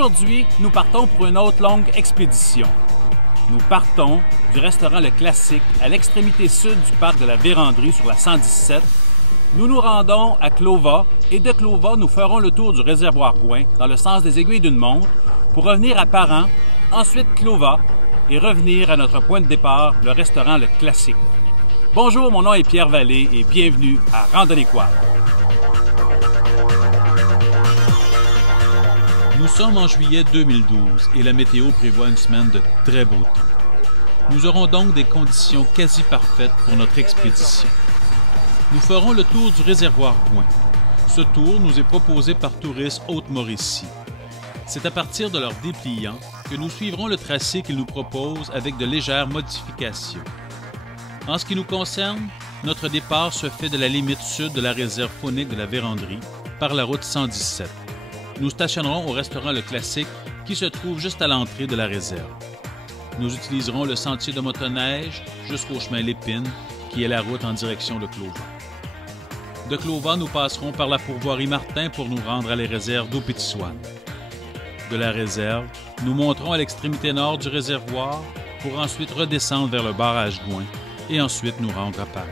Aujourd'hui, nous partons pour une autre longue expédition. Nous partons du restaurant Le Classique à l'extrémité sud du parc de la Vérandrie sur la 117. Nous nous rendons à Clova et de Clova, nous ferons le tour du réservoir Gouin dans le sens des aiguilles d'une montre pour revenir à Parent, ensuite Clova et revenir à notre point de départ, le restaurant Le Classique. Bonjour, mon nom est Pierre Vallée et bienvenue à Randonnée Quad. Nous sommes en juillet 2012 et la météo prévoit une semaine de très beau temps. Nous aurons donc des conditions quasi parfaites pour notre expédition. Nous ferons le tour du réservoir Gouin. Ce tour nous est proposé par Tourisme Haute-Mauricie. C'est à partir de leur dépliant que nous suivrons le tracé qu'ils nous proposent avec de légères modifications. En ce qui nous concerne, notre départ se fait de la limite sud de la réserve faunique de la Vérandrie par la route 117. Nous stationnerons au restaurant Le Classique qui se trouve juste à l'entrée de la réserve. Nous utiliserons le sentier de motoneige jusqu'au chemin Lépine qui est la route en direction de Clova. De Clova, nous passerons par la pourvoirie Martin pour nous rendre à la réserve d'Au-Petit-Swan. De la réserve, nous monterons à l'extrémité nord du réservoir pour ensuite redescendre vers le barrage Gouin et ensuite nous rendre à Parent.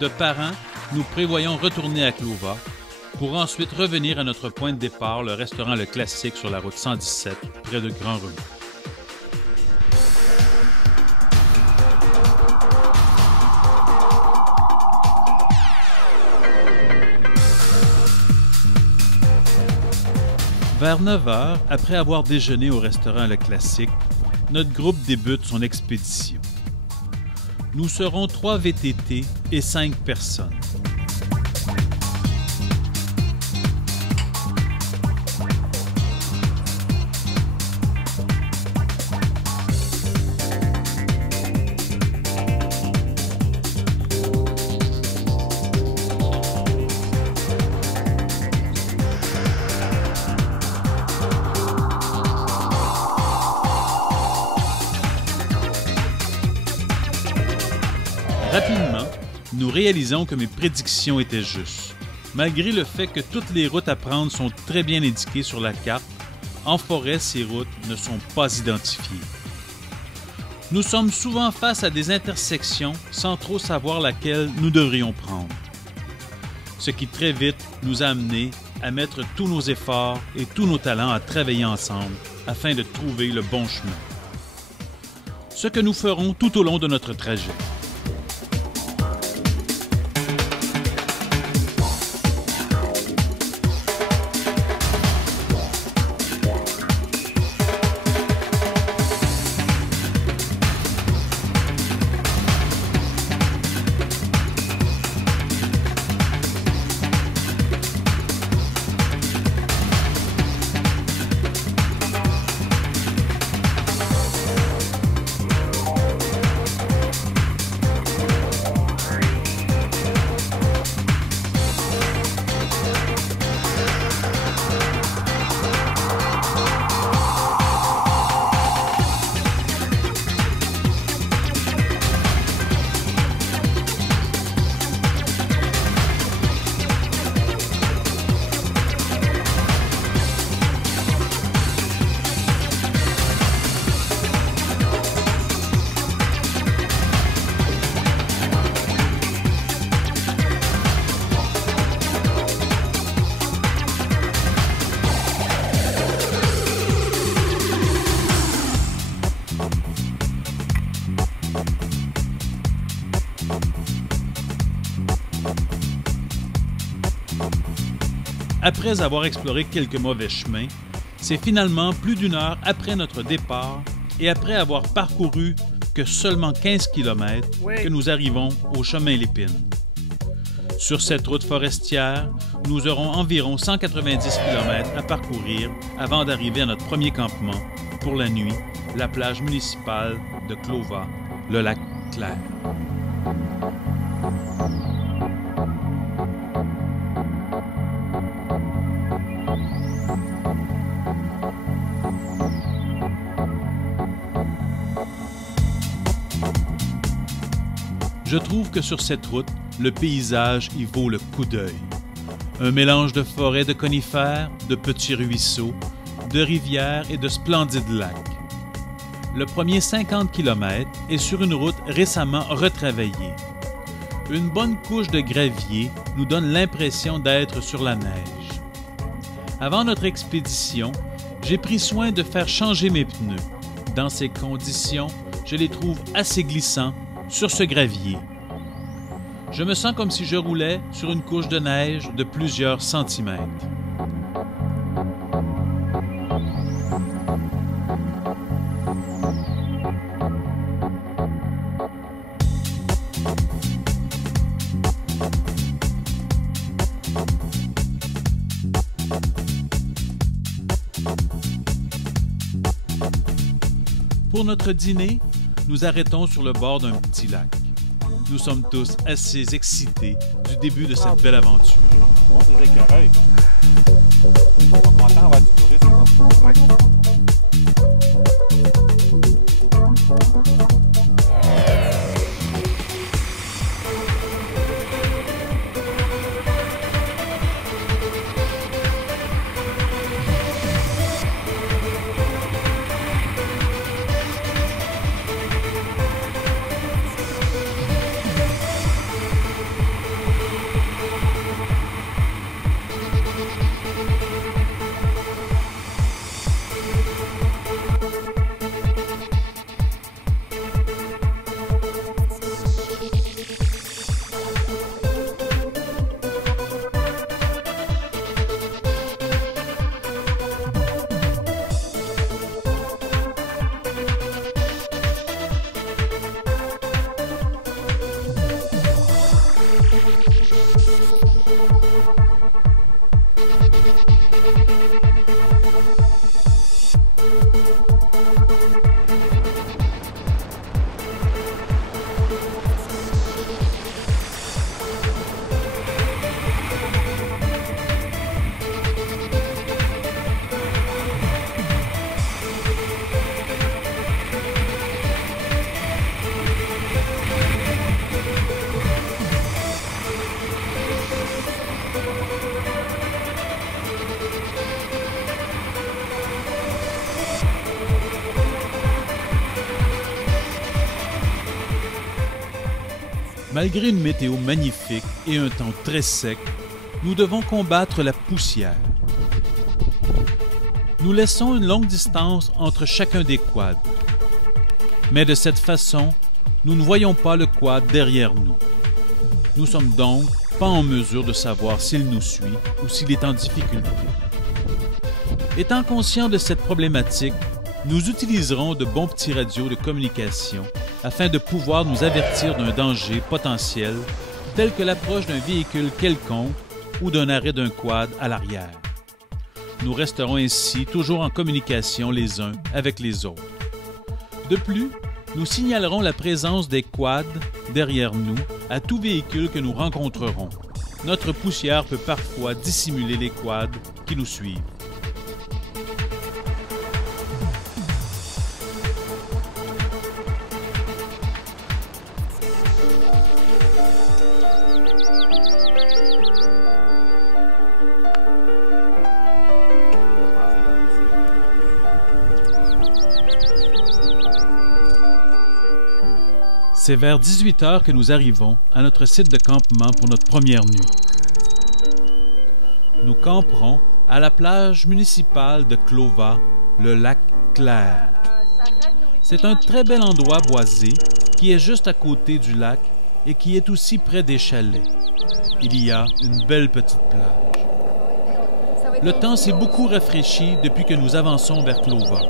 De Parent, nous prévoyons retourner à Clova pour ensuite revenir à notre point de départ, le restaurant Le Classique sur la route 117, près de Grand-Remous. Vers 9 heures, après avoir déjeuné au restaurant Le Classique, notre groupe débute son expédition. Nous serons 3 VTT et 5 personnes. Rapidement, nous réalisons que mes prédictions étaient justes. Malgré le fait que toutes les routes à prendre sont très bien indiquées sur la carte, en forêt, ces routes ne sont pas identifiées. Nous sommes souvent face à des intersections sans trop savoir laquelle nous devrions prendre. Ce qui très vite nous a amenés à mettre tous nos efforts et tous nos talents à travailler ensemble afin de trouver le bon chemin. Ce que nous ferons tout au long de notre trajet. Après avoir exploré quelques mauvais chemins, c'est finalement plus d'1 heure après notre départ et après avoir parcouru que seulement 15 km que nous arrivons au chemin Lépine. Sur cette route forestière, nous aurons environ 190 km à parcourir avant d'arriver à notre premier campement pour la nuit, la plage municipale de Clova, le lac Clair. Je trouve que sur cette route, le paysage y vaut le coup d'œil. Un mélange de forêts de conifères, de petits ruisseaux de rivières et de splendides lacs. Le premier 50 km est sur une route récemment retravaillée. Une bonne couche de gravier nous donne l'impression d'être sur la neige. Avant notre expédition, j'ai pris soin de faire changer mes pneus. Dans ces conditions, je les trouve assez glissants sur ce gravier. Je me sens comme si je roulais sur une couche de neige de plusieurs centimètres. Pour notre dîner, nous arrêtons sur le bord d'un petit lac. Nous sommes tous assez excités du début de cette belle aventure. Les écureuils. On entend avoir du tourisme. Oui. Malgré une météo magnifique et un temps très sec, nous devons combattre la poussière. Nous laissons une longue distance entre chacun des quads. Mais de cette façon, nous ne voyons pas le quad derrière nous. Nous sommes donc pas en mesure de savoir s'il nous suit ou s'il est en difficulté. Étant conscients de cette problématique, nous utiliserons de bons petits radios de communication afin de pouvoir nous avertir d'un danger potentiel tel que l'approche d'un véhicule quelconque ou d'un arrêt d'un quad à l'arrière. Nous resterons ainsi toujours en communication les uns avec les autres. De plus, nous signalerons la présence des quads derrière nous à tout véhicule que nous rencontrerons. Notre poussière peut parfois dissimuler les quads qui nous suivent. C'est vers 18 h que nous arrivons à notre site de campement pour notre première nuit. Nous camperons à la plage municipale de Clova, le lac Clair. C'est un très bel endroit boisé qui est juste à côté du lac et qui est aussi près des chalets. Il y a une belle petite plage. Le temps s'est beaucoup rafraîchi depuis que nous avançons vers Clova.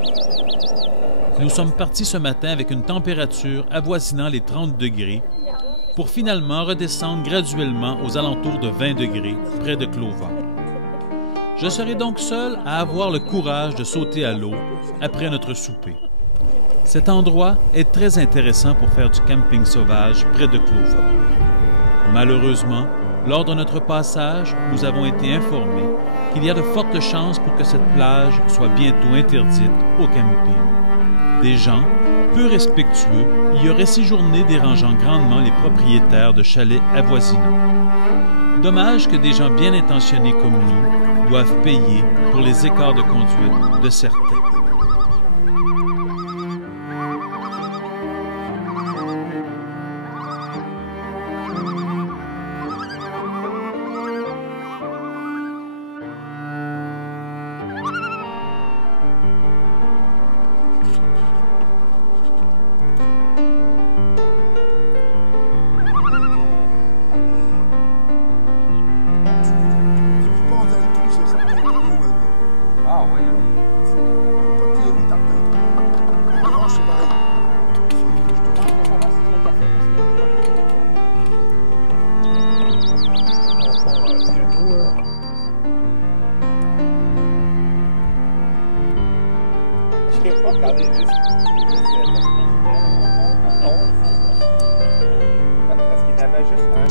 Nous sommes partis ce matin avec une température avoisinant les 30 degrés pour finalement redescendre graduellement aux alentours de 20 degrés près de Clova. Je serai donc seul à avoir le courage de sauter à l'eau après notre souper. Cet endroit est très intéressant pour faire du camping sauvage près de Clova. Malheureusement, lors de notre passage, nous avons été informés qu'il y a de fortes chances pour que cette plage soit bientôt interdite au camping. Des gens, peu respectueux, y auraient séjourné dérangeant grandement les propriétaires de chalets avoisinants. Dommage que des gens bien intentionnés comme nous doivent payer pour les écarts de conduite de certains. Ah oui. Je ne sais pas regarder les listes. Parce qu'il y en avait juste un.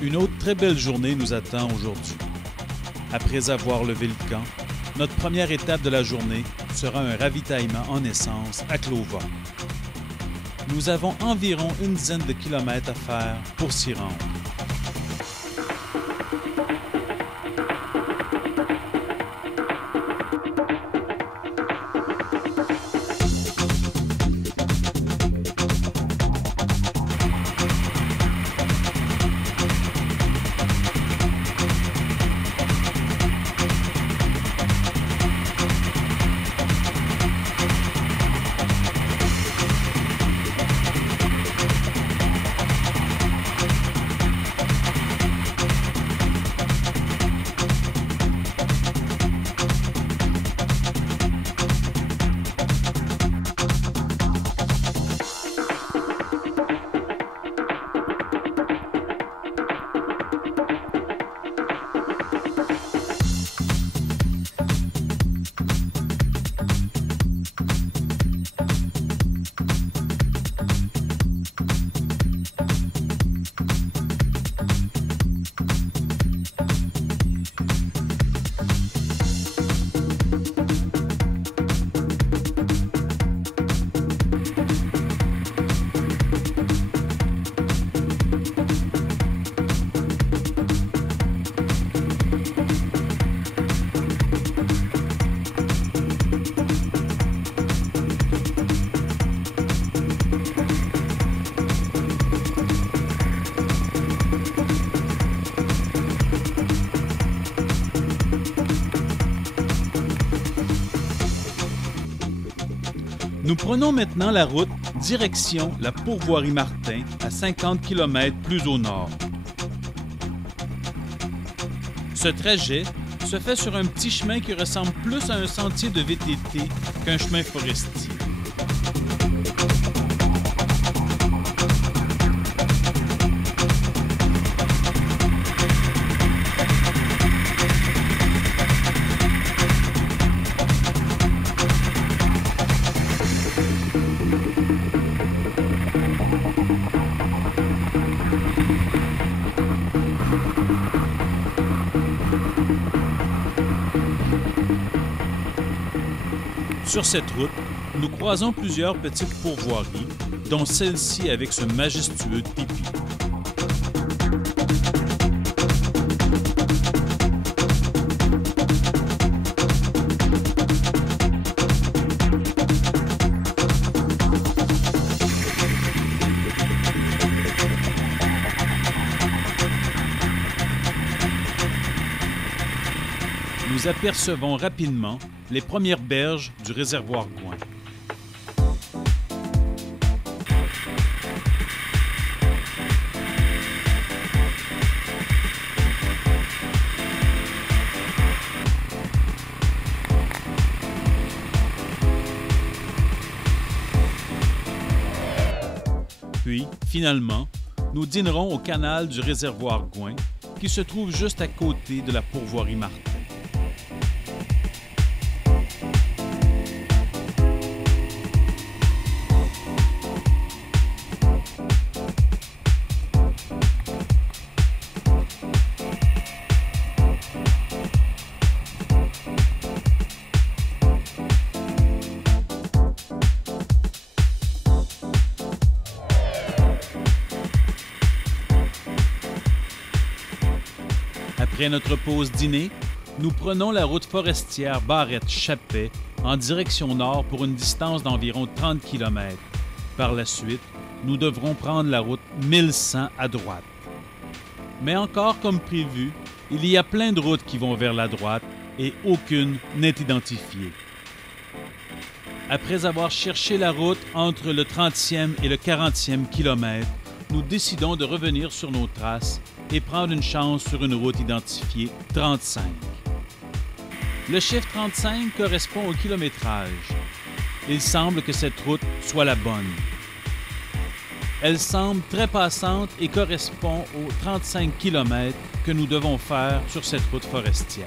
Une autre très belle journée nous attend aujourd'hui. Après avoir levé le camp, notre première étape de la journée sera un ravitaillement en essence à Clova. Nous avons environ une dizaine de kilomètres à faire pour s'y rendre. Nous prenons maintenant la route direction la pourvoirie Martin à 50 km plus au nord. Ce trajet se fait sur un petit chemin qui ressemble plus à un sentier de VTT qu'un chemin forestier. Sur cette route, nous croisons plusieurs petites pourvoiries, dont celle-ci avec ce majestueux épi. Nous apercevons rapidement les premières berges du réservoir Gouin. Puis, finalement, nous dînerons au canal du réservoir Gouin, qui se trouve juste à côté de la pourvoirie Martin. Après notre pause dîner, nous prenons la route forestière Barrette-Chappet en direction nord pour une distance d'environ 30 km. Par la suite, nous devrons prendre la route 1100 à droite. Mais encore comme prévu, il y a plein de routes qui vont vers la droite et aucune n'est identifiée. Après avoir cherché la route entre le 30e et le 40e kilomètre, nous décidons de revenir sur nos traces et prendre une chance sur une route identifiée 35. Le chiffre 35 correspond au kilométrage. Il semble que cette route soit la bonne. Elle semble très passante et correspond aux 35 km que nous devons faire sur cette route forestière.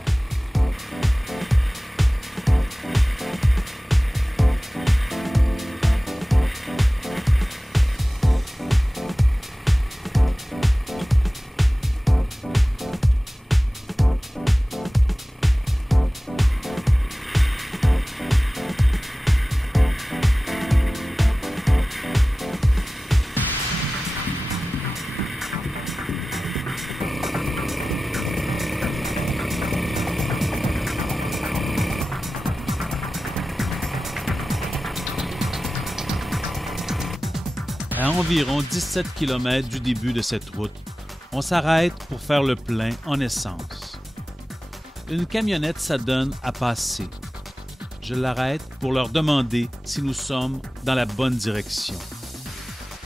À environ 17 km du début de cette route, on s'arrête pour faire le plein en essence. Une camionnette s'adonne à passer. Je l'arrête pour leur demander si nous sommes dans la bonne direction.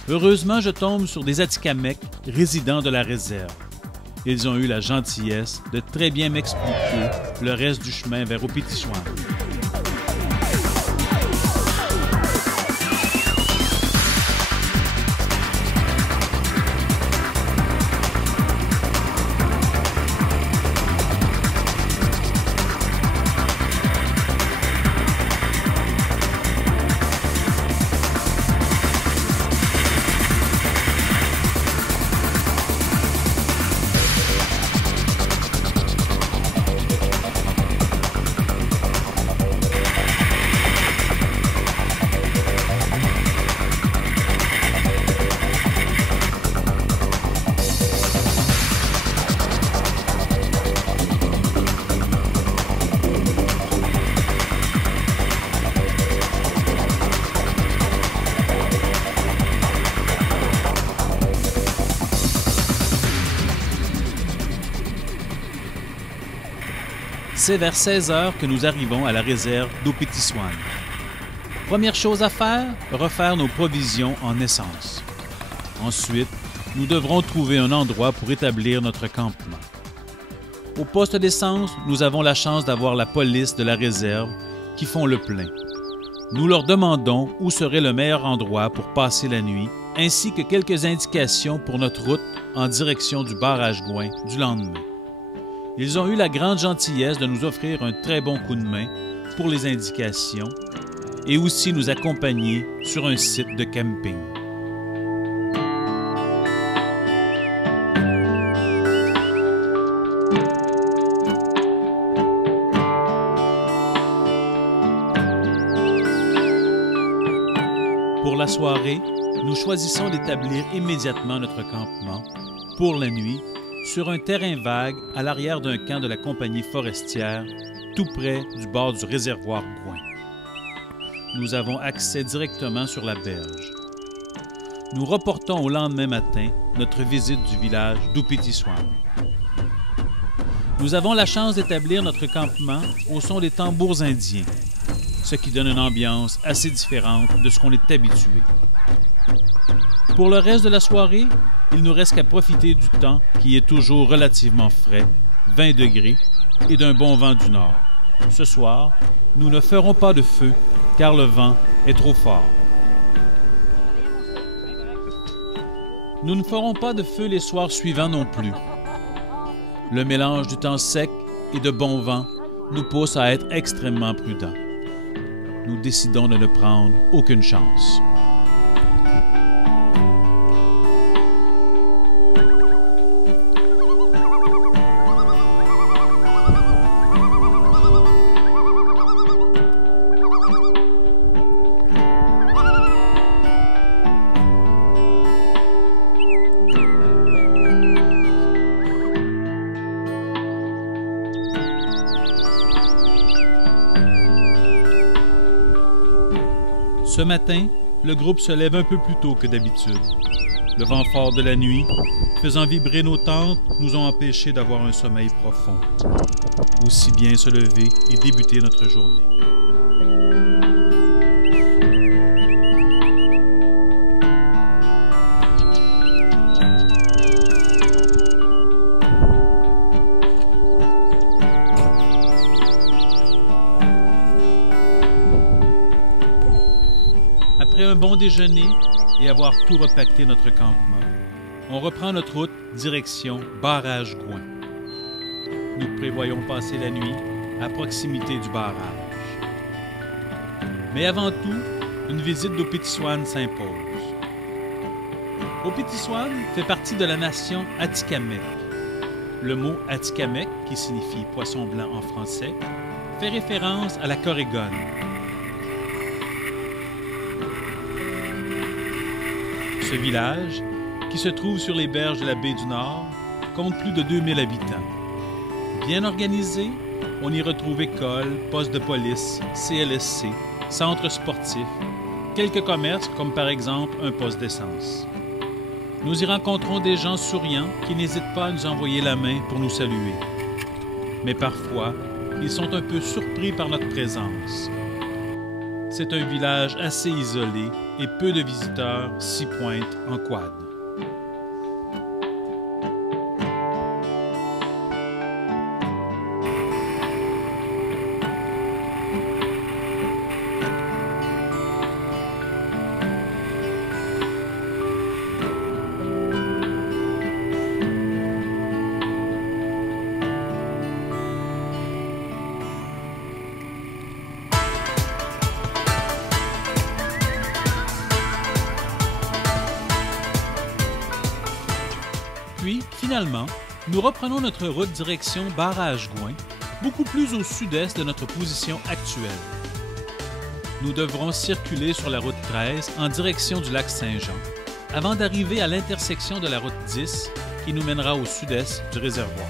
Heureusement, je tombe sur des Atikamekw résidents de la réserve. Ils ont eu la gentillesse de très bien m'expliquer le reste du chemin vers Opétisouane. C'est vers 16 heures que nous arrivons à la réserve d'Opétisouane. Première chose à faire, refaire nos provisions en essence. Ensuite, nous devrons trouver un endroit pour établir notre campement. Au poste d'essence, nous avons la chance d'avoir la police de la réserve qui font le plein. Nous leur demandons où serait le meilleur endroit pour passer la nuit, ainsi que quelques indications pour notre route en direction du barrage Gouin du lendemain. Ils ont eu la grande gentillesse de nous offrir un très bon coup de main pour les indications et aussi nous accompagner sur un site de camping. Pour la soirée, nous choisissons d'établir immédiatement notre campement pour la nuit sur un terrain vague à l'arrière d'un camp de la compagnie forestière, tout près du bord du réservoir Gouin. Nous avons accès directement sur la berge. Nous reportons au lendemain matin notre visite du village d'Opétisouane. Nous avons la chance d'établir notre campement au son des tambours indiens, ce qui donne une ambiance assez différente de ce qu'on est habitué. Pour le reste de la soirée, il nous reste qu'à profiter du temps qui est toujours relativement frais, 20 degrés, et d'un bon vent du nord. Ce soir, nous ne ferons pas de feu car le vent est trop fort. Nous ne ferons pas de feu les soirs suivants non plus. Le mélange du temps sec et de bon vent nous pousse à être extrêmement prudents. Nous décidons de ne prendre aucune chance. Ce matin, le groupe se lève un peu plus tôt que d'habitude. Le vent fort de la nuit, faisant vibrer nos tentes, nous ont empêchés d'avoir un sommeil profond. Aussi bien se lever et débuter notre journée. Après un bon déjeuner et avoir tout repaqueté notre campement, on reprend notre route direction Barrage Gouin. Nous prévoyons passer la nuit à proximité du barrage. Mais avant tout, une visite d'Opétisoine s'impose. Opétisoine fait partie de la nation Atikamekw. Le mot Atikamekw, qui signifie poisson blanc en français, fait référence à la Corégone. Ce village, qui se trouve sur les berges de la baie du Nord, compte plus de 2000 habitants. Bien organisé, on y retrouve écoles, postes de police, CLSC, centres sportifs, quelques commerces comme par exemple un poste d'essence. Nous y rencontrons des gens souriants qui n'hésitent pas à nous envoyer la main pour nous saluer. Mais parfois, ils sont un peu surpris par notre présence. C'est un village assez isolé et peu de visiteurs s'y pointent en quad. Puis, finalement, nous reprenons notre route direction Barrage Gouin, beaucoup plus au sud-est de notre position actuelle. Nous devrons circuler sur la route 13 en direction du lac Saint-Jean, avant d'arriver à l'intersection de la route 10 qui nous mènera au sud-est du réservoir.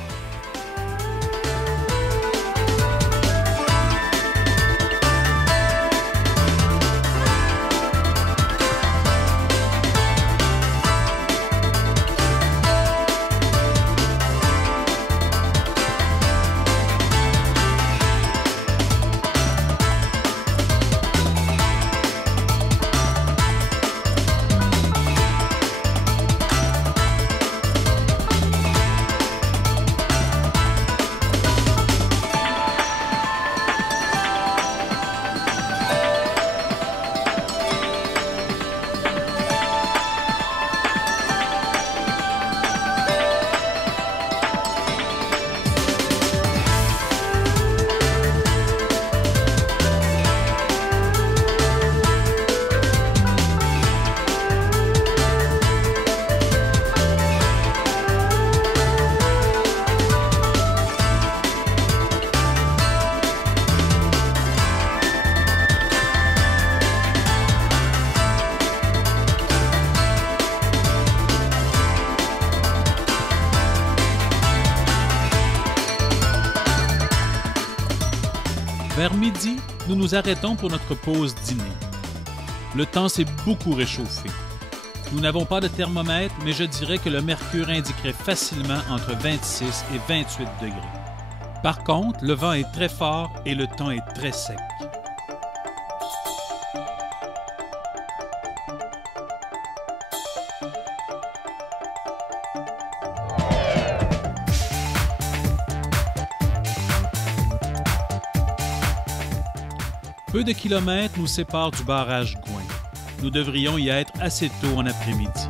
Vers midi, nous nous arrêtons pour notre pause dîner. Le temps s'est beaucoup réchauffé. Nous n'avons pas de thermomètre, mais je dirais que le mercure indiquerait facilement entre 26 et 28 degrés. Par contre, le vent est très fort et le temps est très sec. Peu de kilomètres nous séparent du barrage Gouin. Nous devrions y être assez tôt en après-midi.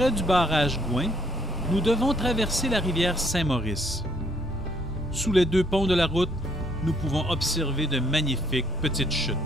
près du barrage Gouin, nous devons traverser la rivière Saint-Maurice. Sous les 2 ponts de la route, nous pouvons observer de magnifiques petites chutes.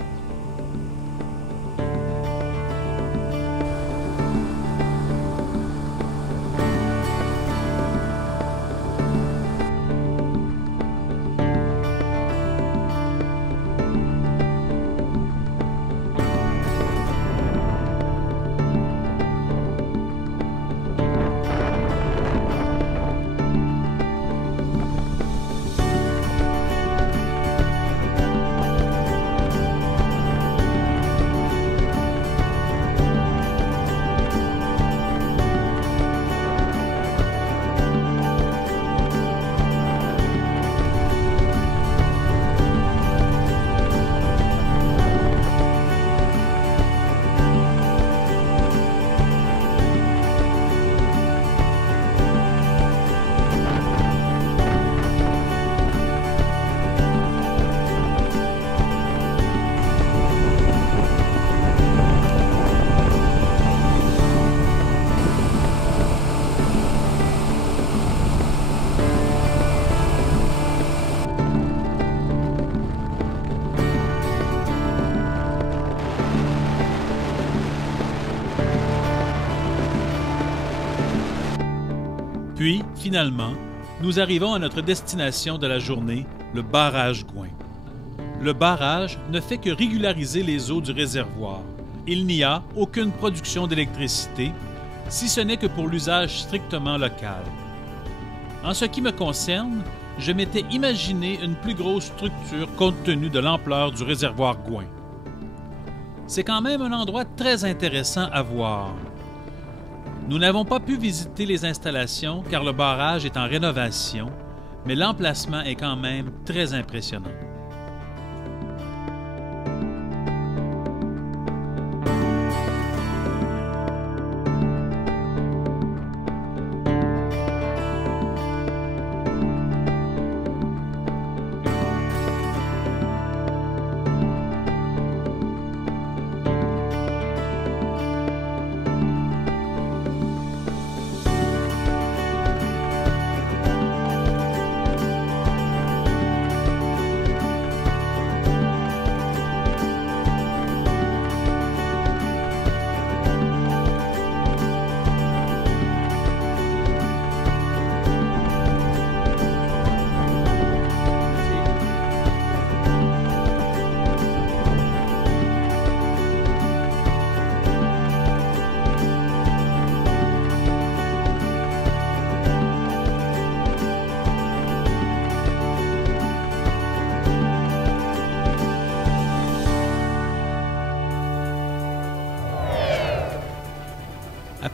Puis, finalement, nous arrivons à notre destination de la journée, le barrage Gouin. Le barrage ne fait que régulariser les eaux du réservoir. Il n'y a aucune production d'électricité, si ce n'est que pour l'usage strictement local. En ce qui me concerne, je m'étais imaginé une plus grosse structure compte tenu de l'ampleur du réservoir Gouin. C'est quand même un endroit très intéressant à voir. Nous n'avons pas pu visiter les installations car le barrage est en rénovation, mais l'emplacement est quand même très impressionnant.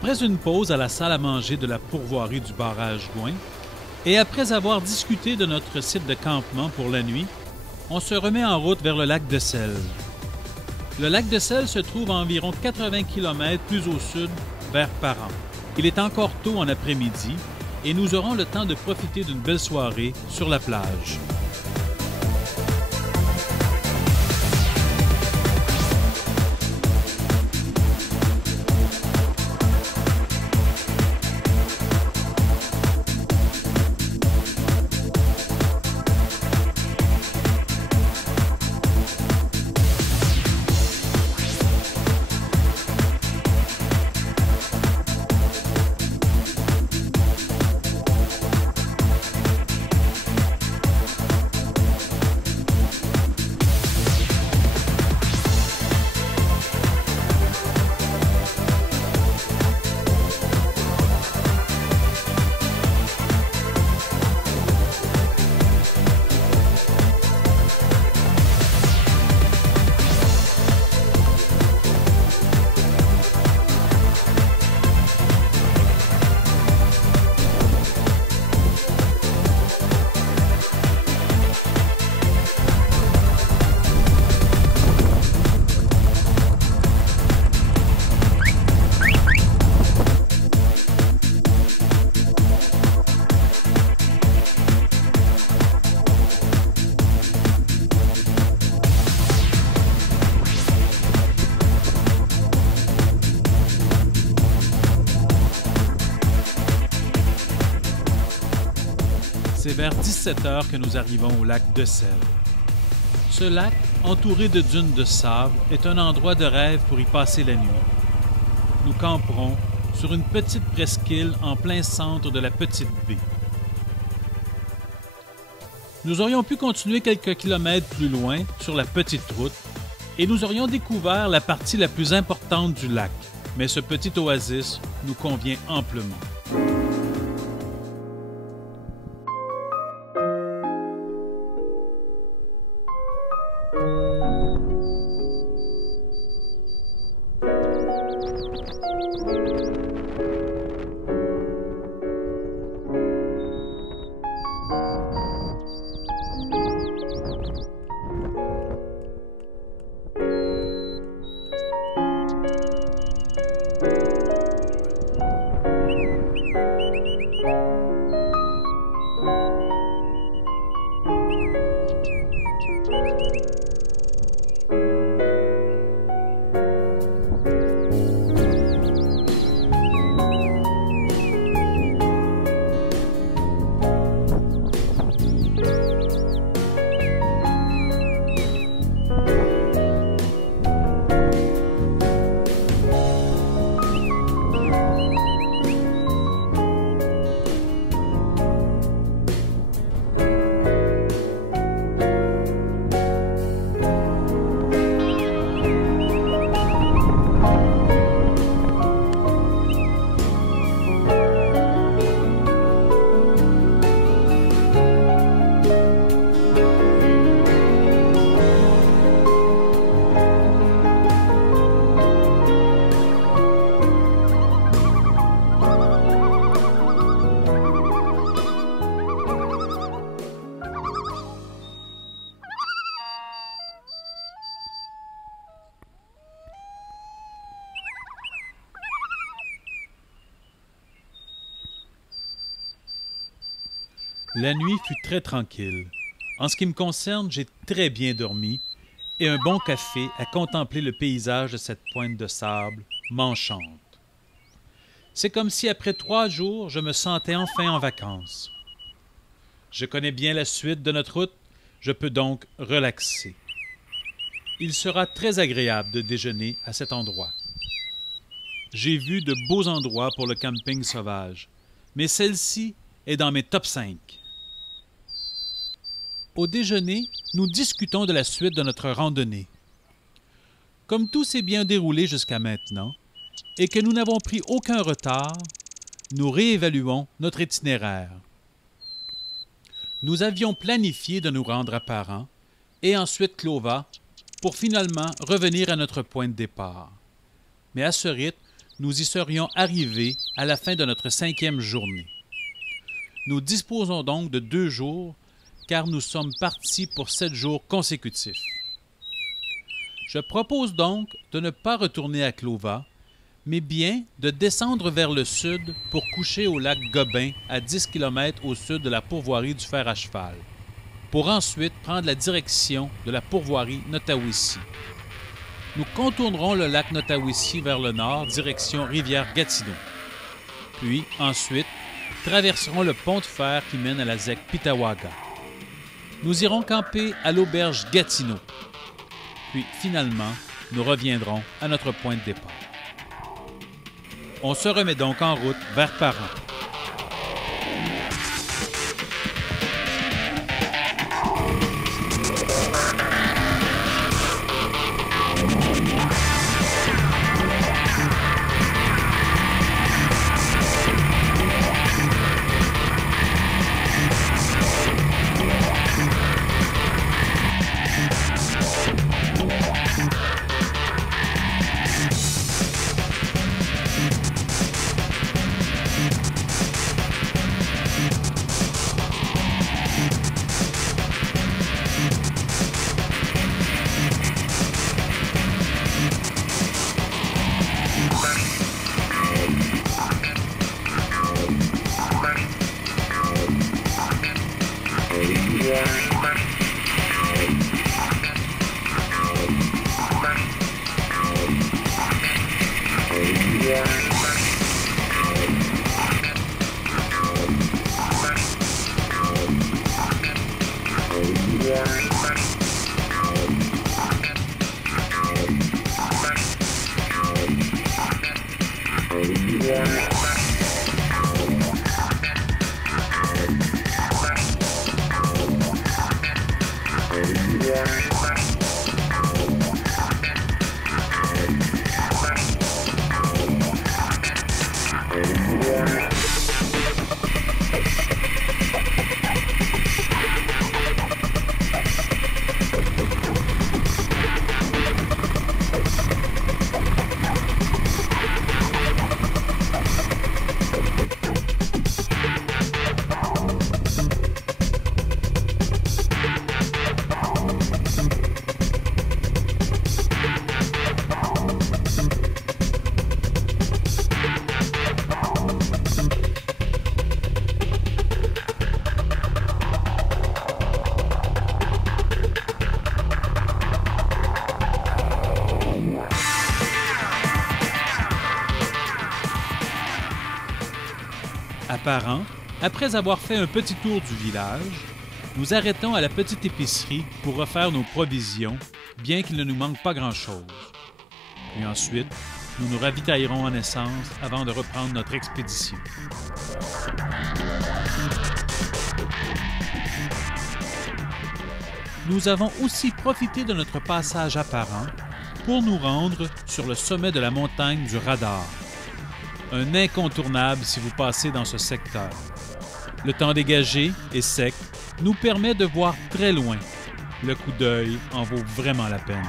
Après une pause à la salle à manger de la pourvoirie du barrage Gouin, et après avoir discuté de notre site de campement pour la nuit, on se remet en route vers le lac de Selle. Le lac de Selle se trouve à environ 80 km plus au sud, vers Parent. Il est encore tôt en après-midi et nous aurons le temps de profiter d'une belle soirée sur la plage. vers 17 heures que nous arrivons au lac de Sel. Ce lac, entouré de dunes de sable, est un endroit de rêve pour y passer la nuit. Nous camperons sur une petite presqu'île en plein centre de la petite baie. Nous aurions pu continuer quelques kilomètres plus loin sur la petite route et nous aurions découvert la partie la plus importante du lac, mais ce petit oasis nous convient amplement. La nuit fut très tranquille. En ce qui me concerne, j'ai très bien dormi et un bon café à contempler le paysage de cette pointe de sable m'enchante. C'est comme si après 3 jours, je me sentais enfin en vacances. Je connais bien la suite de notre route, je peux donc relaxer. Il sera très agréable de déjeuner à cet endroit. J'ai vu de beaux endroits pour le camping sauvage, mais celle-ci est dans mes top 5. Au déjeuner, nous discutons de la suite de notre randonnée. Comme tout s'est bien déroulé jusqu'à maintenant et que nous n'avons pris aucun retard, nous réévaluons notre itinéraire. Nous avions planifié de nous rendre à Parent et ensuite Clova pour finalement revenir à notre point de départ. Mais à ce rythme, nous y serions arrivés à la fin de notre 5e journée. Nous disposons donc de 2 jours car nous sommes partis pour 7 jours consécutifs. Je propose donc de ne pas retourner à Clova, mais bien de descendre vers le sud pour coucher au lac Gobin à 10 km au sud de la pourvoirie du Fer à cheval, pour ensuite prendre la direction de la pourvoirie Nottawissi. Nous contournerons le lac Nottawissi vers le nord, direction Rivière-Gatineau. Puis, ensuite, traverserons le pont de fer qui mène à la ZEC Pitawaga. Nous irons camper à l'auberge Gatineau. Puis, finalement, nous reviendrons à notre point de départ. On se remet donc en route vers Parent. À Parent, après avoir fait un petit tour du village, nous arrêtons à la petite épicerie pour refaire nos provisions, bien qu'il ne nous manque pas grand-chose. Puis ensuite, nous nous ravitaillerons en essence avant de reprendre notre expédition. Nous avons aussi profité de notre passage à Parent pour nous rendre sur le sommet de la montagne du Radar. Un incontournable si vous passez dans ce secteur. Le temps dégagé et sec nous permet de voir très loin. Le coup d'œil en vaut vraiment la peine.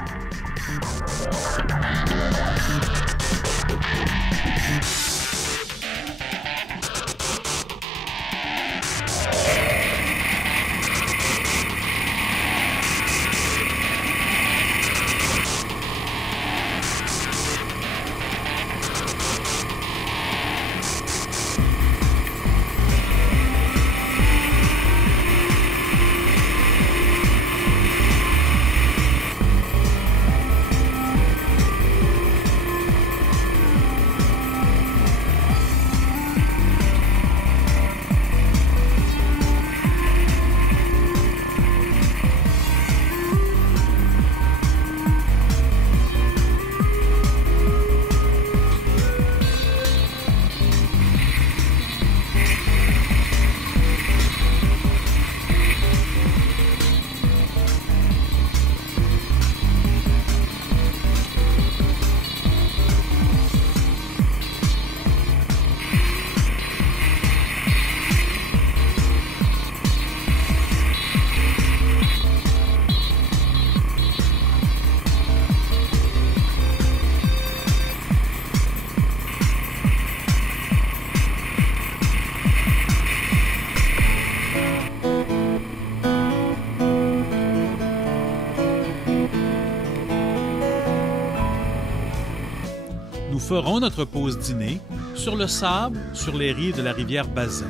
Nous ferons notre pause dîner sur le sable sur les rives de la rivière Bazin.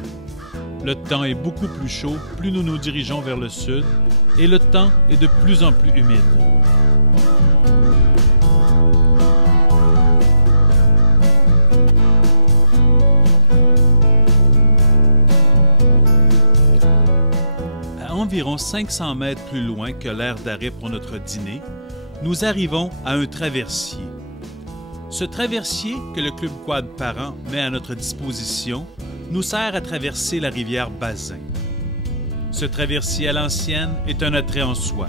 Le temps est beaucoup plus chaud plus nous nous dirigeons vers le sud et le temps est de plus en plus humide. À environ 500 mètres plus loin que l'aire d'arrêt pour notre dîner, nous arrivons à un traversier. Ce traversier que le Club Quad Parent met à notre disposition nous sert à traverser la rivière Bazin. Ce traversier à l'ancienne est un attrait en soi.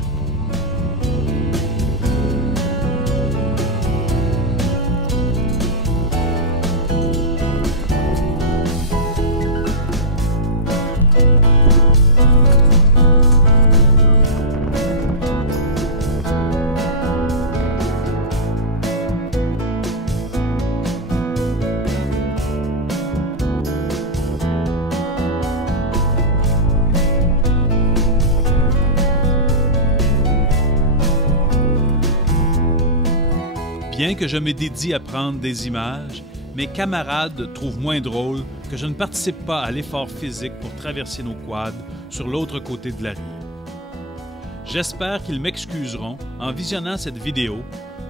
Bien que je me dédie à prendre des images, mes camarades trouvent moins drôle que je ne participe pas à l'effort physique pour traverser nos quads sur l'autre côté de la rive. J'espère qu'ils m'excuseront en visionnant cette vidéo,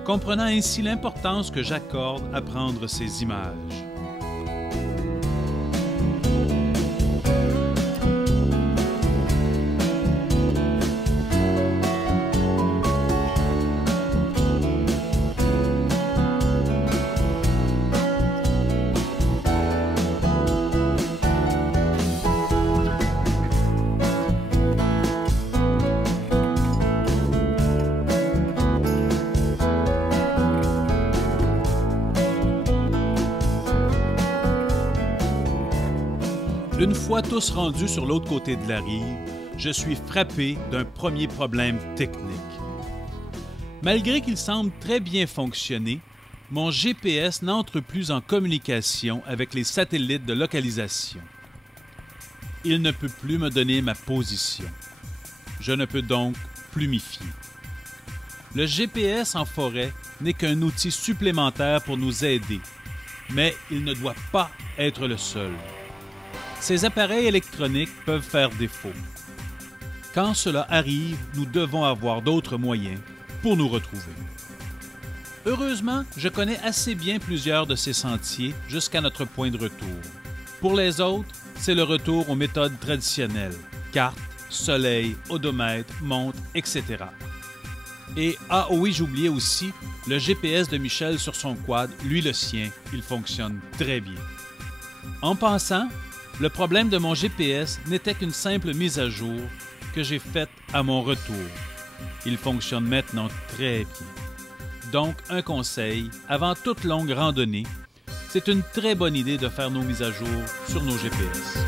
comprenant ainsi l'importance que j'accorde à prendre ces images. Une fois tous rendus sur l'autre côté de la rive, je suis frappé d'un premier problème technique. Malgré qu'il semble très bien fonctionner, mon GPS n'entre plus en communication avec les satellites de localisation. Il ne peut plus me donner ma position. Je ne peux donc plus m'y fier. Le GPS en forêt n'est qu'un outil supplémentaire pour nous aider, mais il ne doit pas être le seul. Ces appareils électroniques peuvent faire défaut. Quand cela arrive, nous devons avoir d'autres moyens pour nous retrouver. Heureusement, je connais assez bien plusieurs de ces sentiers jusqu'à notre point de retour. Pour les autres, c'est le retour aux méthodes traditionnelles, carte, soleil, odomètre, montre, etc. Et oui, j'oubliais aussi, le GPS de Michel sur son quad, lui le sien, il fonctionne très bien. En passant, le problème de mon GPS n'était qu'une simple mise à jour que j'ai faite à mon retour. Il fonctionne maintenant très bien. Donc, un conseil, avant toute longue randonnée, c'est une très bonne idée de faire nos mises à jour sur nos GPS.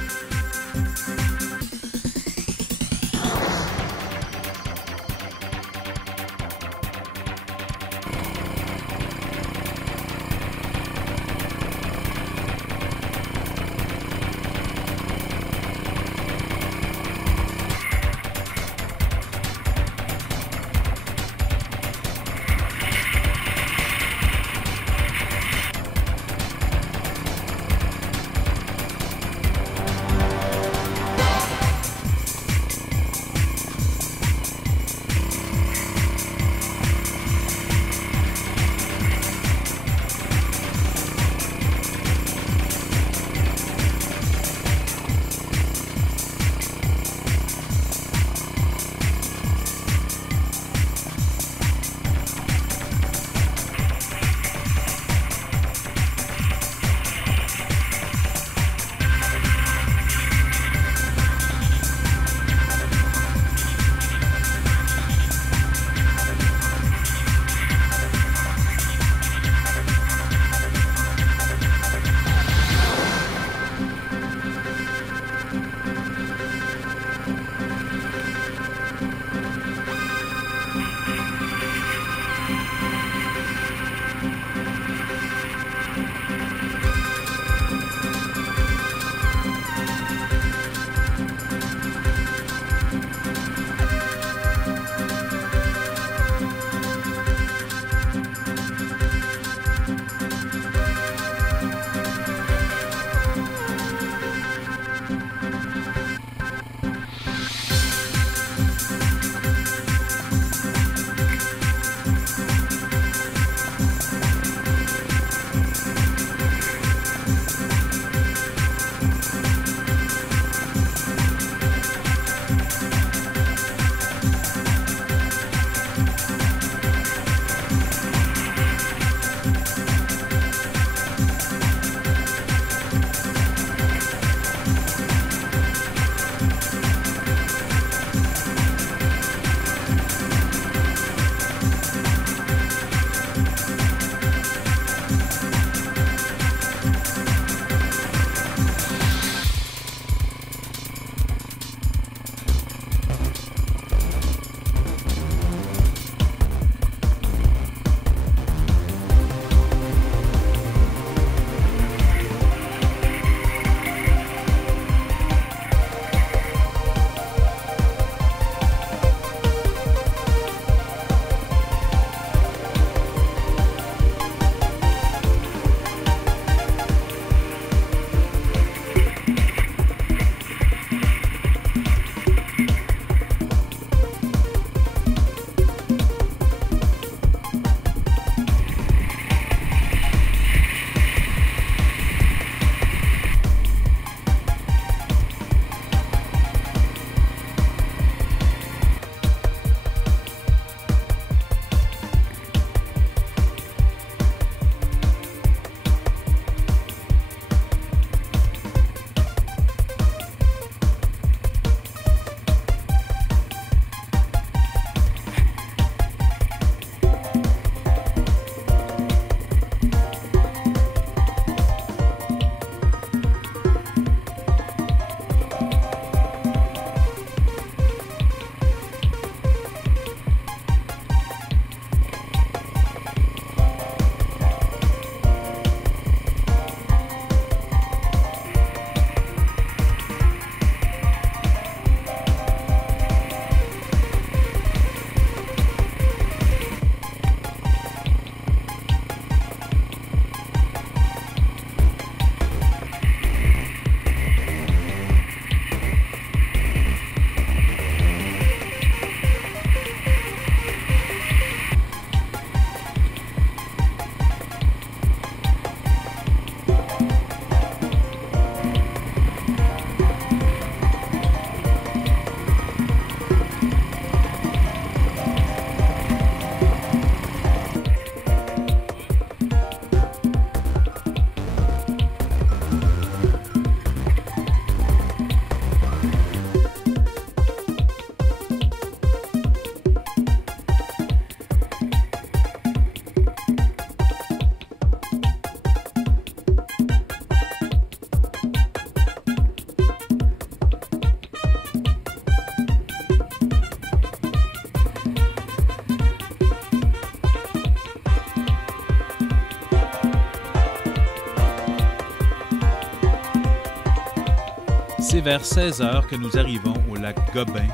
C'est vers 16 heures que nous arrivons au lac Gobin,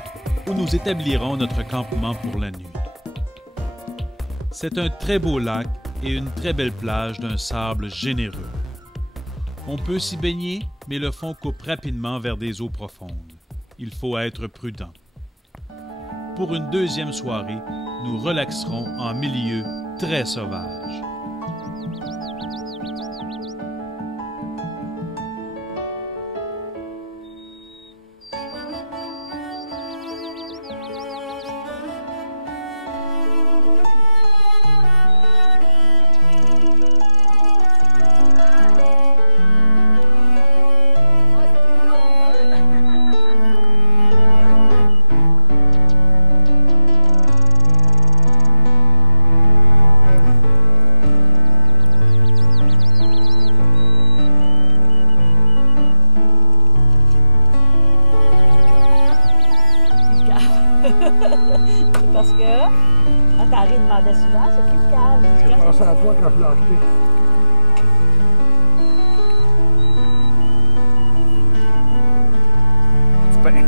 où nous établirons notre campement pour la nuit. C'est un très beau lac et une très belle plage d'un sable généreux. On peut s'y baigner, mais le fond coupe rapidement vers des eaux profondes. Il faut être prudent. Pour une deuxième soirée, nous relaxerons en milieu très sauvage. C'est parce que quand Henri demandait souvent, c'est qui le cave? J'ai pensé à toi quand je l'ai acheté. Du pain.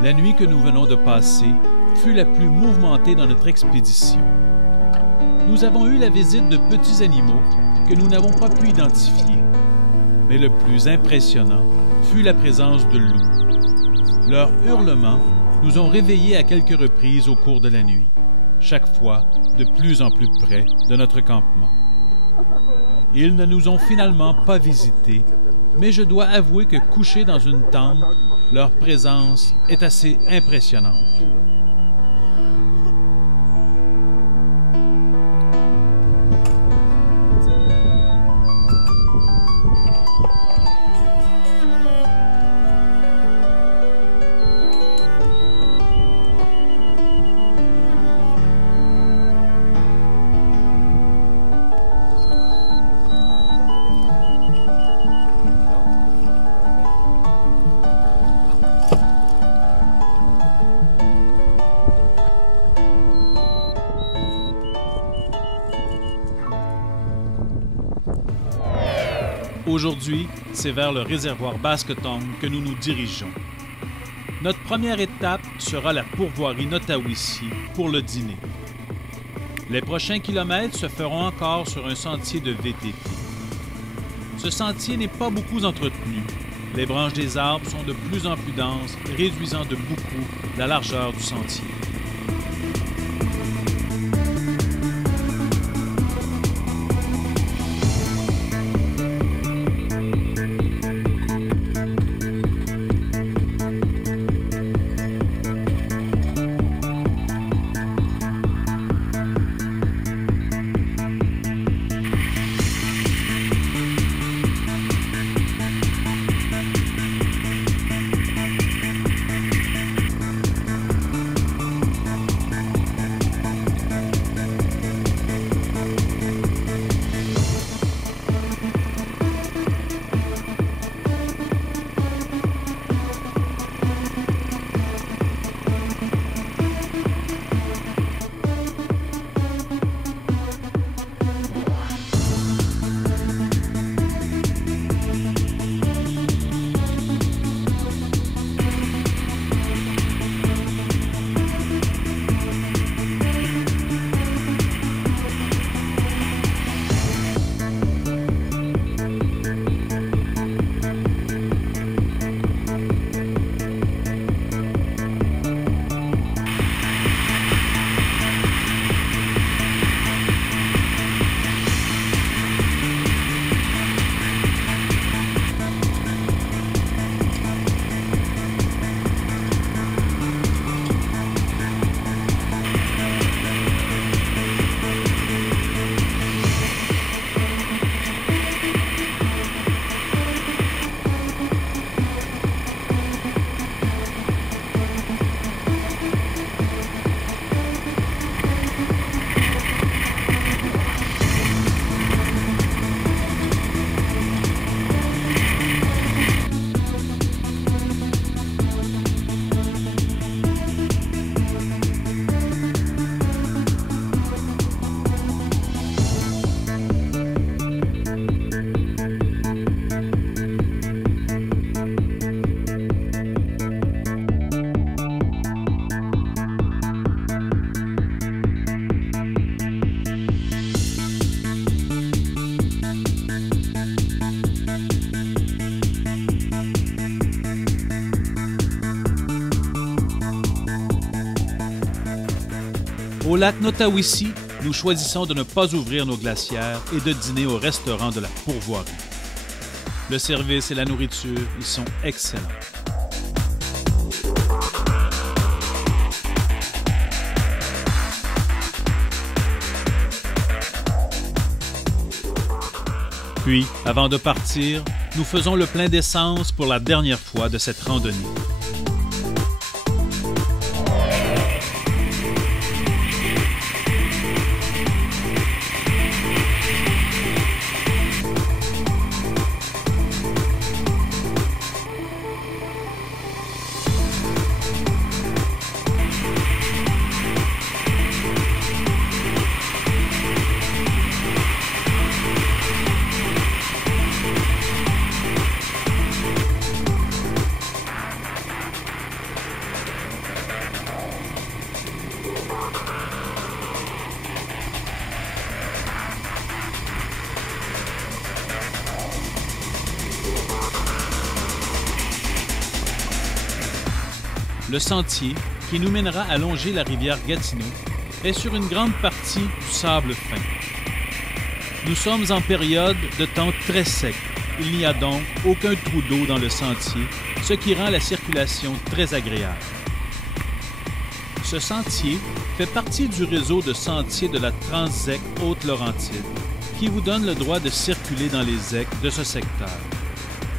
La nuit que nous venons de passer fut la plus mouvementée dans notre expédition. Nous avons eu la visite de petits animaux que nous n'avons pas pu identifier. Mais le plus impressionnant fut la présence de loups. Leurs hurlements nous ont réveillés à quelques reprises au cours de la nuit, chaque fois de plus en plus près de notre campement. Ils ne nous ont finalement pas visités, mais je dois avouer que couchés dans une tente, leur présence est assez impressionnante. Aujourd'hui, c'est vers le réservoir Basketongue que nous nous dirigeons. Notre première étape sera la pourvoirie Nottawissi pour le dîner. Les prochains kilomètres se feront encore sur un sentier de VTT. Ce sentier n'est pas beaucoup entretenu. Les branches des arbres sont de plus en plus denses, réduisant de beaucoup la largeur du sentier. Au lac Nottawissi, nous choisissons de ne pas ouvrir nos glacières et de dîner au restaurant de la Pourvoirie. Le service et la nourriture y sont excellents. Puis, avant de partir, nous faisons le plein d'essence pour la dernière fois de cette randonnée. Le sentier, qui nous mènera à longer la rivière Gatineau, est sur une grande partie du sable fin. Nous sommes en période de temps très sec. Il n'y a donc aucun trou d'eau dans le sentier, ce qui rend la circulation très agréable. Ce sentier fait partie du réseau de sentiers de la Transzec Haute-Laurentide, qui vous donne le droit de circuler dans les ZEC de ce secteur.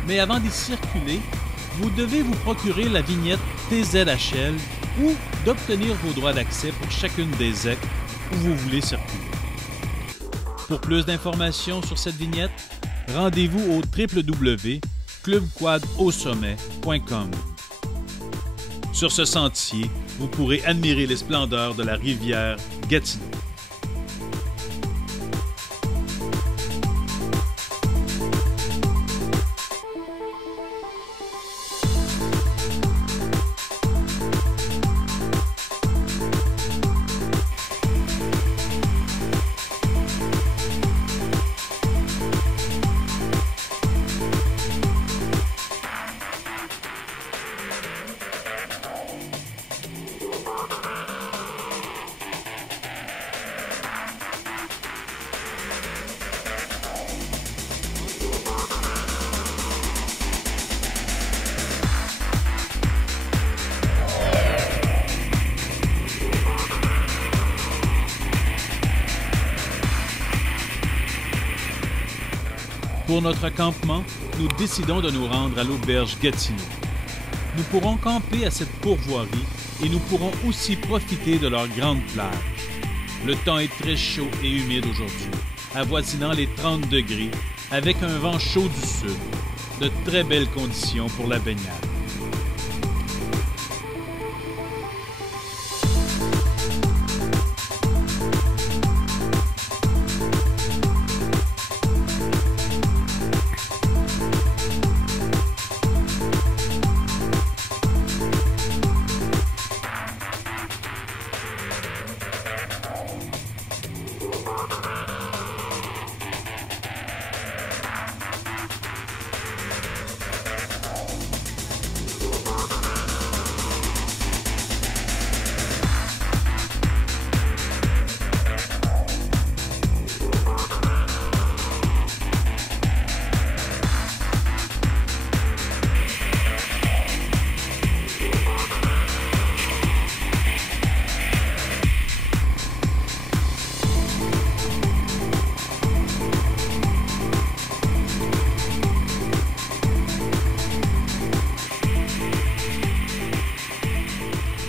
Mais avant d'y circuler, vous devez vous procurer la vignette TZHL ou d'obtenir vos droits d'accès pour chacune des ZEC où vous voulez circuler. Pour plus d'informations sur cette vignette, rendez-vous au www.clubquadausommet.com. Sur ce sentier, vous pourrez admirer les splendeurs de la rivière Gatineau. Pour notre campement, nous décidons de nous rendre à l'auberge Gatineau. Nous pourrons camper à cette pourvoirie et nous pourrons aussi profiter de leur grande plage. Le temps est très chaud et humide aujourd'hui, avoisinant les 30 degrés, avec un vent chaud du sud. De très belles conditions pour la baignade.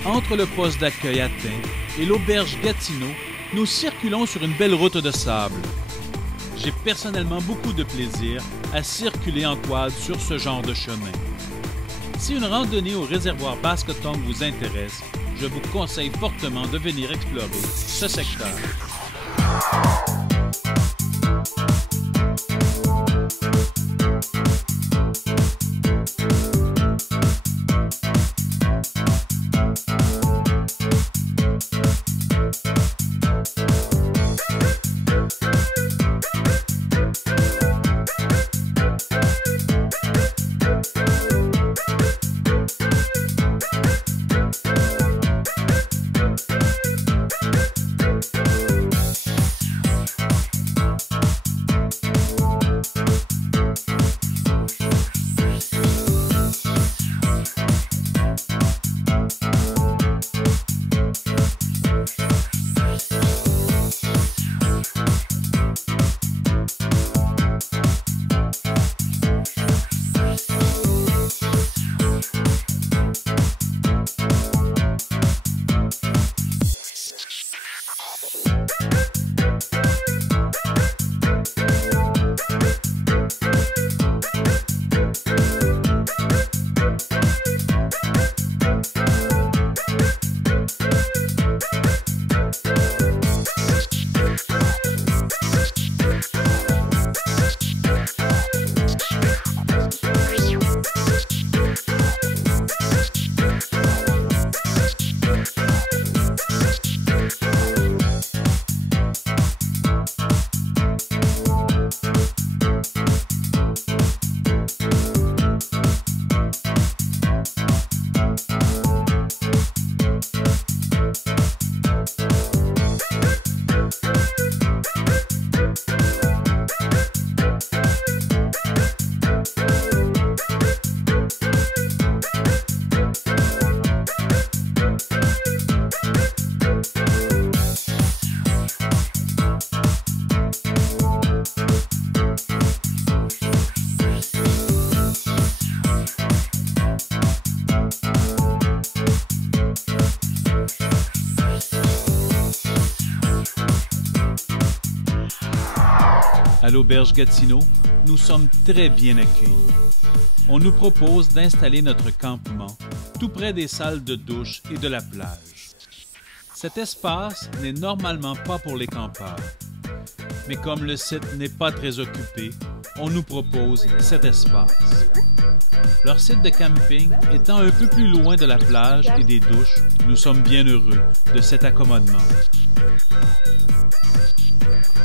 Entre le poste d'accueil atteint et l'auberge Gatineau, nous circulons sur une belle route de sable. J'ai personnellement beaucoup de plaisir à circuler en quad sur ce genre de chemin. Si une randonnée au réservoir Bascotong vous intéresse, je vous conseille fortement de venir explorer ce secteur. À l'auberge Gatineau, nous sommes très bien accueillis. On nous propose d'installer notre campement tout près des salles de douche et de la plage. Cet espace n'est normalement pas pour les campeurs. Mais comme le site n'est pas très occupé, on nous propose cet espace. Leur site de camping étant un peu plus loin de la plage et des douches, nous sommes bien heureux de cet accommodement.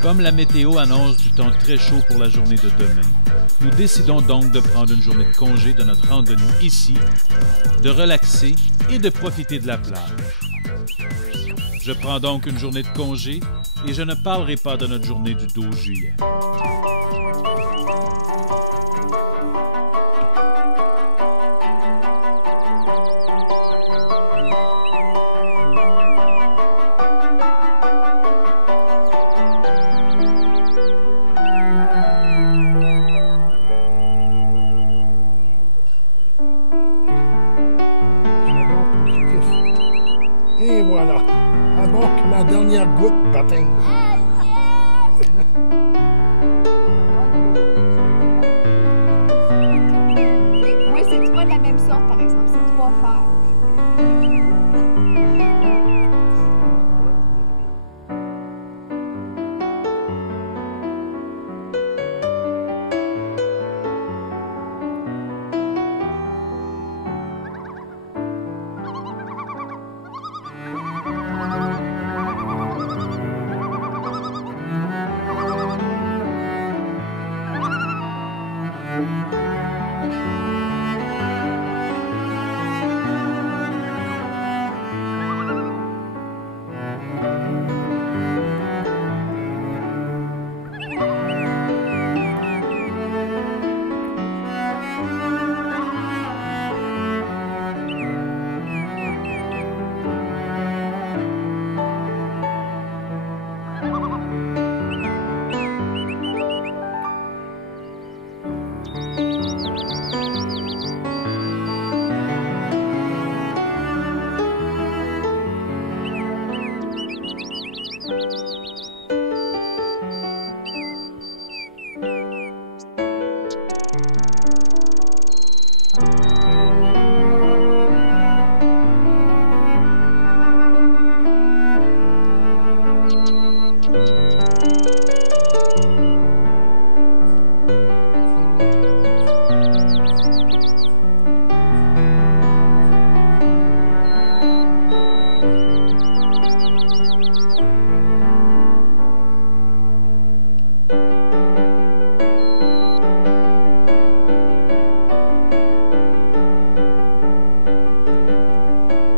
Comme la météo annonce du temps très chaud pour la journée de demain, nous décidons donc de prendre une journée de congé de notre randonnée ici, de relaxer et de profiter de la plage. Je prends donc une journée de congé et je ne parlerai pas de notre journée du 12 juillet. Et voilà. Ah bon, la dernière goutte de baptême. Moi, c'est pas de la même sorte, par exemple. C'est 3 fers.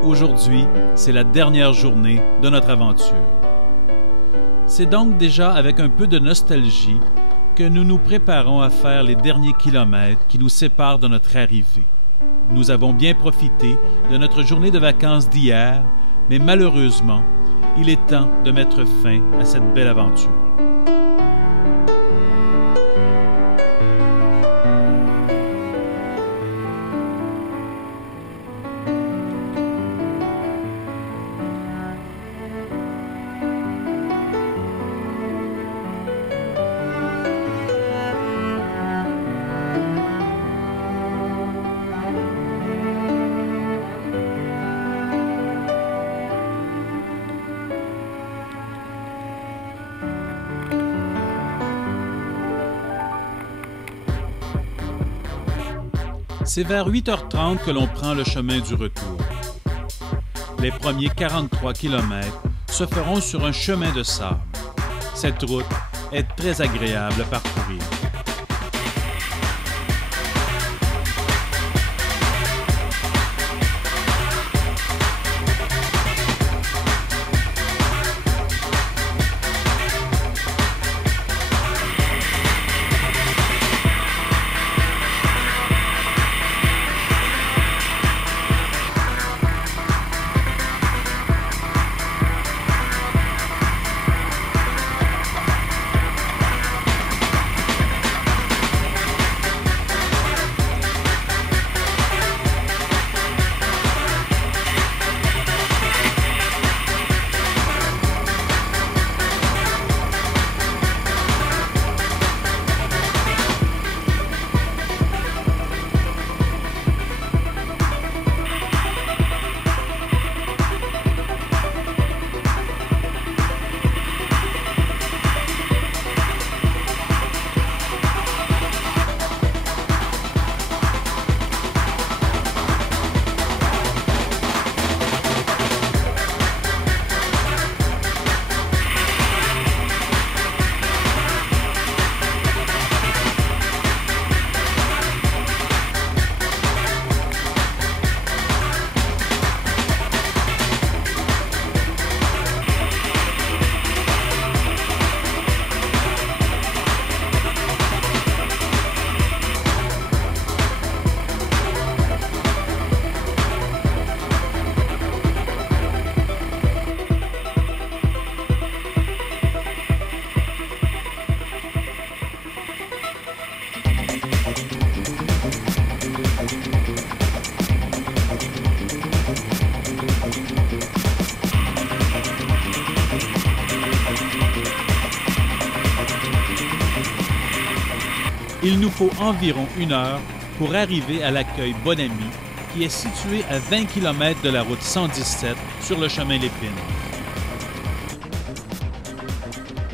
Aujourd'hui, c'est la dernière journée de notre aventure. C'est donc déjà avec un peu de nostalgie que nous nous préparons à faire les derniers kilomètres qui nous séparent de notre arrivée. Nous avons bien profité de notre journée de vacances d'hier, mais malheureusement, il est temps de mettre fin à cette belle aventure. C'est vers 8h30 que l'on prend le chemin du retour. Les premiers 43 km se feront sur un chemin de sable. Cette route est très agréable à parcourir. Il nous faut environ 1 heure pour arriver à l'accueil Bonami, qui est situé à 20 km de la route 117 sur le chemin Lépine.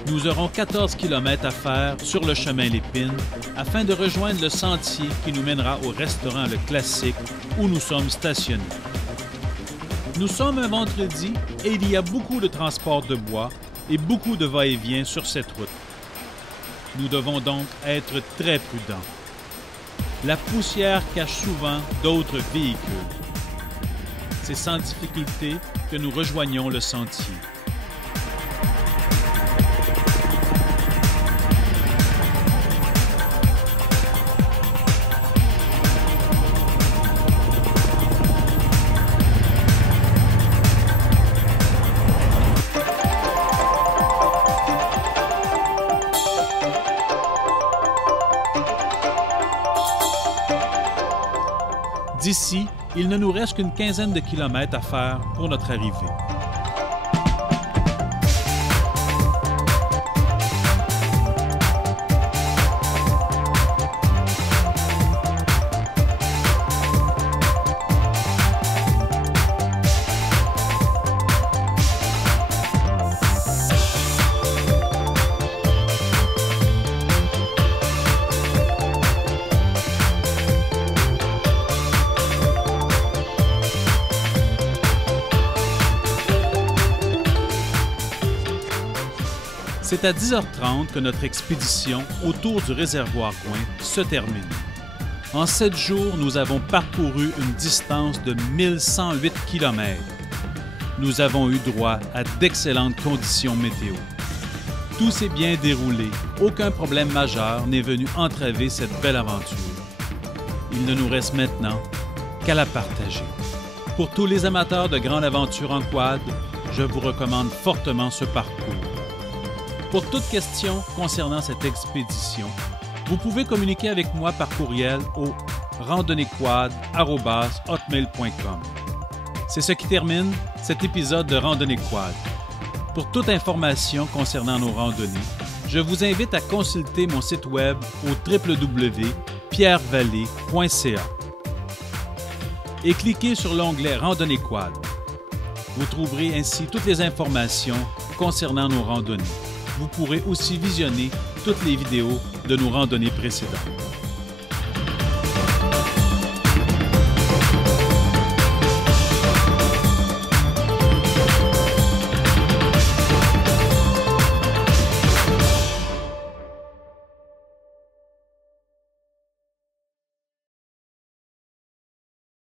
Nous aurons 14 km à faire sur le chemin Lépine afin de rejoindre le sentier qui nous mènera au restaurant Le Classique où nous sommes stationnés. Nous sommes un vendredi et il y a beaucoup de transport de bois et beaucoup de va-et-vient sur cette route. Nous devons donc être très prudents. La poussière cache souvent d'autres véhicules. C'est sans difficulté que nous rejoignons le sentier. D'ici, il ne nous reste qu'une quinzaine de kilomètres à faire pour notre arrivée. C'est à 10h30 que notre expédition autour du réservoir Gouin se termine. En 7 jours, nous avons parcouru une distance de 1108 km. Nous avons eu droit à d'excellentes conditions météo. Tout s'est bien déroulé. Aucun problème majeur n'est venu entraver cette belle aventure. Il ne nous reste maintenant qu'à la partager. Pour tous les amateurs de grandes aventures en quad, je vous recommande fortement ce parcours. Pour toute question concernant cette expédition, vous pouvez communiquer avec moi par courriel au randonnéequad@hotmail.com. C'est ce qui termine cet épisode de Randonnée Quad. Pour toute information concernant nos randonnées, je vous invite à consulter mon site web au www.pierrevallée.ca et cliquez sur l'onglet Randonnée Quad. Vous trouverez ainsi toutes les informations concernant nos randonnées. Vous pourrez aussi visionner toutes les vidéos de nos randonnées précédentes.